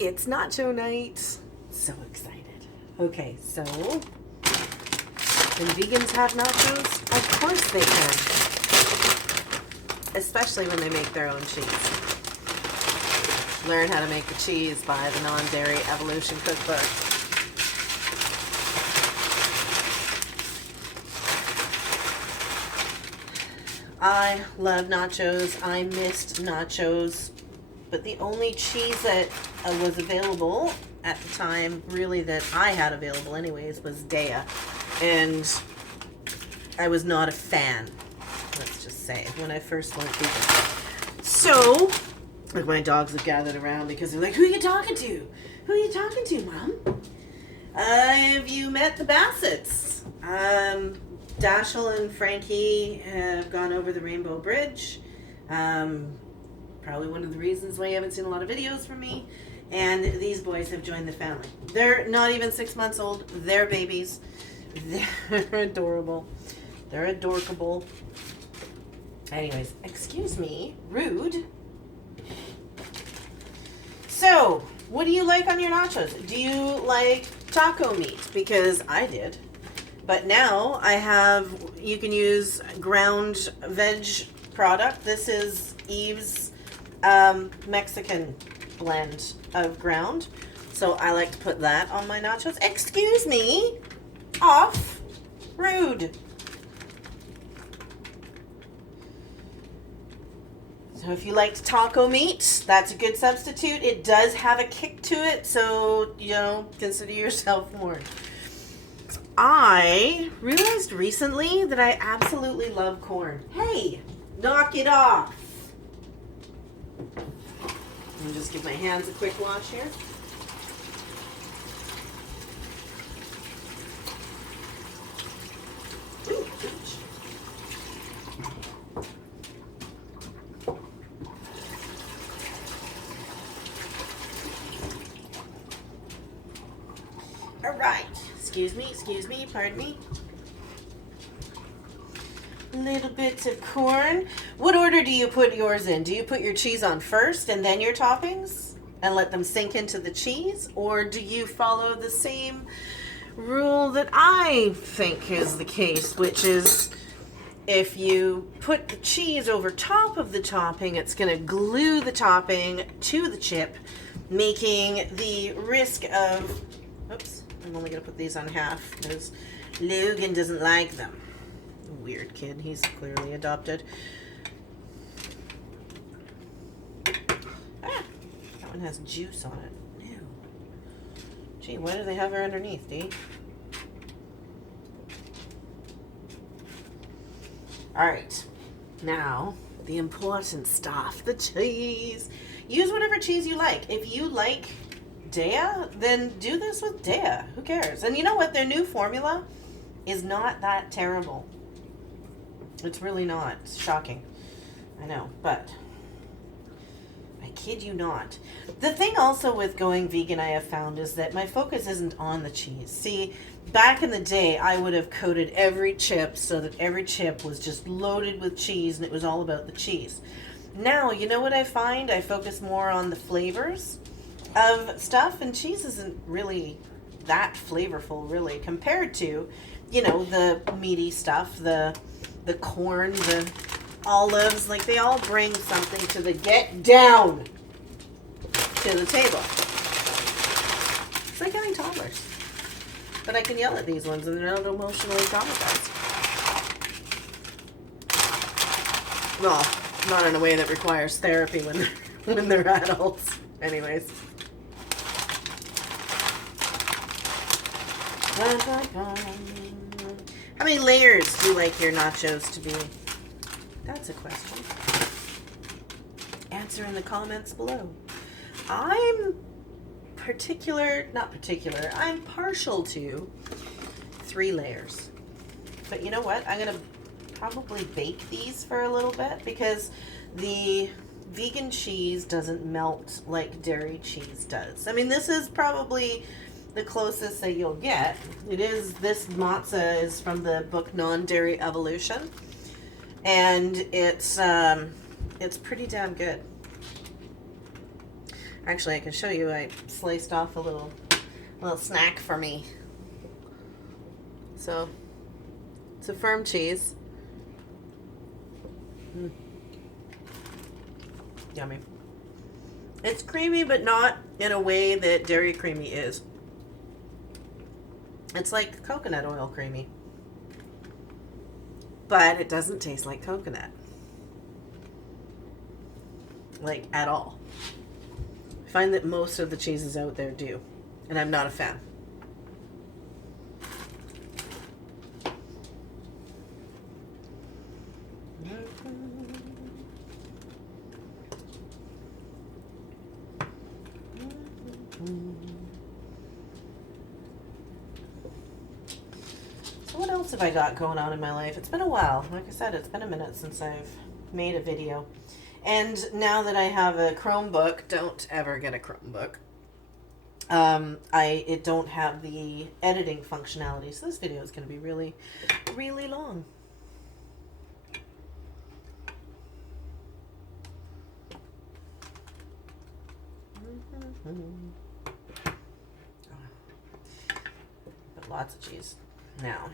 It's nacho night. So excited. Okay, so can vegans have nachos? Of course they can. Especially when they make their own cheese. Learn how to make the cheese by the Non-Dairy Evolution Cookbook. I love nachos. I missed nachos. But the only cheese that was available at the time, really that I had available anyways, was Daiya. And I was not a fan, let's just say, when I first went vegan. So, like, my dogs have gathered around because they're like, who are you talking to? Who are you talking to, Mom? Have you met the Bassets? Dashiell and Frankie have gone over the Rainbow Bridge. Probably one of the reasons why you haven't seen a lot of videos from me. And these boys have joined the family. They're not even 6 months old. They're babies. They're adorable. They're adorkable. Anyways, excuse me. Rude. So, what do you like on your nachos? Do you like taco meat? Because I did. But now I have, you can use ground veg product. This is Eve's Mexican blend of ground. So I like to put that on my nachos. Excuse me. Off. Rude. So if you liked taco meat, that's a good substitute. It does have a kick to it, so, you know, consider yourself warned. I realized recently that I absolutely love corn. Hey, knock it off. Let me just give my hands a quick wash here. Ooh, ouch. All right. Excuse me, pardon me. Little bits of corn. What order do you put yours in? Do you put your cheese on first and then your toppings and let them sink into the cheese? Or do you follow the same rule that I think is the case, which is if you put the cheese over top of the topping, it's going to glue the topping to the chip, making the risk of... Oops, I'm only going to put these on half because Logan doesn't like them. Weird kid. He's clearly adopted. Ah, that one has juice on it. Ew. Gee, why do they have her underneath, Dee? Alright. Now, the important stuff. The cheese. Use whatever cheese you like. If you like Daiya, then do this with Daiya. Who cares? And you know what? Their new formula is not that terrible. It's really not. It's shocking. I know, but I kid you not. The thing also with going vegan I have found is that my focus isn't on the cheese. See, back in the day, I would have coated every chip so that every chip was just loaded with cheese and it was all about the cheese. Now, you know what I find? I focus more on the flavors of stuff, and cheese isn't really that flavorful, really, compared to, you know, the meaty stuff, the corn, the olives. Like, they all bring something to the get down to the table. It's like having toddlers. But I can yell at these ones and they're not emotionally traumatized. Well, not in a way that requires therapy when they're adults. Anyways. How many layers do you like your nachos to be? That's a question. Answer in the comments below. I'm I'm partial to 3 layers. But you know what? I'm going to probably bake these for a little bit because the vegan cheese doesn't melt like dairy cheese does. I mean, this is probably the closest that you'll get. This matzah is from the book Non-Dairy Evolution, and it's pretty damn good. Actually, I can show you. I sliced off a little snack for me. So, it's a firm cheese. Yummy. It's creamy, but not in a way that dairy creamy is. It's like coconut oil creamy. But it doesn't taste like coconut. Like, at all. I find that most of the cheeses out there do. And I'm not a fan. So what else have I got going on in my life? It's been a while. Like I said, it's been a minute since I've made a video. And now that I have a Chromebook, don't ever get a Chromebook. It don't have the editing functionality, so this video is going to be really, really long. But lots of cheese now.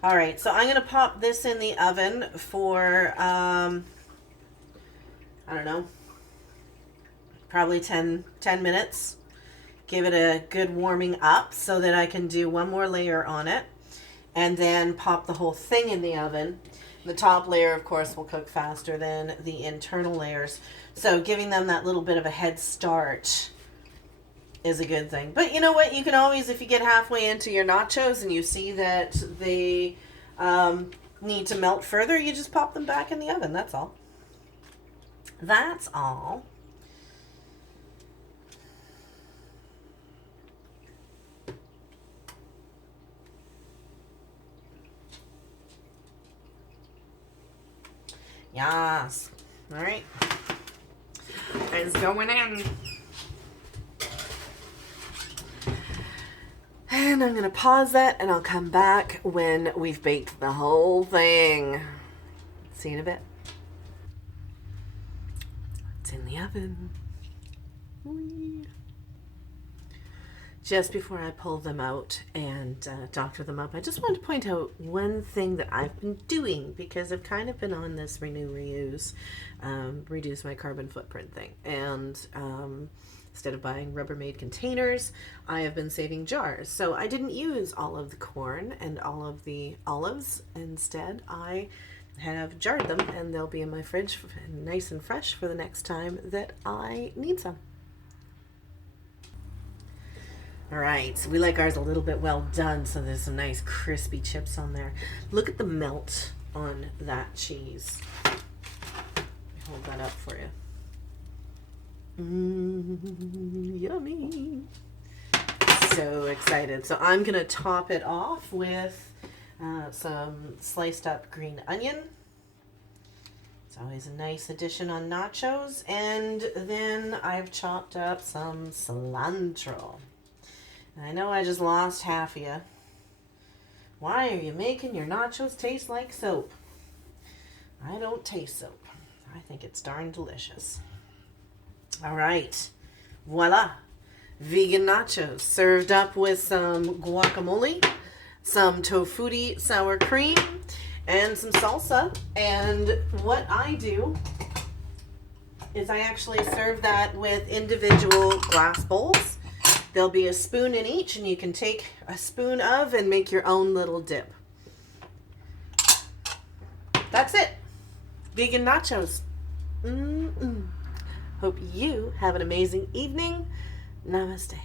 All right, so I'm going to pop this in the oven for, I don't know, probably 10 minutes. Give it a good warming up so that I can do one more layer on it. And then pop the whole thing in the oven. The top layer, of course, will cook faster than the internal layers. So giving them that little bit of a head start is a good thing. But you know what? You can always, if you get halfway into your nachos and you see that they need to melt further, you just pop them back in the oven. That's all. That's all. Yes. All right. It's going in. And I'm going to pause that and I'll come back when we've baked the whole thing. See you in a bit. It's in the oven. Whee. Just before I pull them out and doctor them up, I just wanted to point out one thing that I've been doing, because I've kind of been on this renew, reuse, reduce my carbon footprint thing. And instead of buying Rubbermaid containers, I have been saving jars. So I didn't use all of the corn and all of the olives. Instead, I have jarred them and they'll be in my fridge nice and fresh for the next time that I need some. All right, so we like ours a little bit well done, so there's some nice crispy chips on there. Look at the melt on that cheese. Let me hold that up for you. Yummy. So excited. So I'm gonna top it off with some sliced up green onion. It's always a nice addition on nachos. And then I've chopped up some cilantro. I know I just lost half of you. Why are you making your nachos taste like soap? I don't taste soap. I think it's darn delicious. All right. Voila. Vegan nachos served up with some guacamole, some tofutti sour cream, and some salsa. And what I do is I actually serve that with individual glass bowls. There'll be a spoon in each, and you can take a spoon of and make your own little dip. That's it. Vegan nachos. Hope you have an amazing evening. Namaste.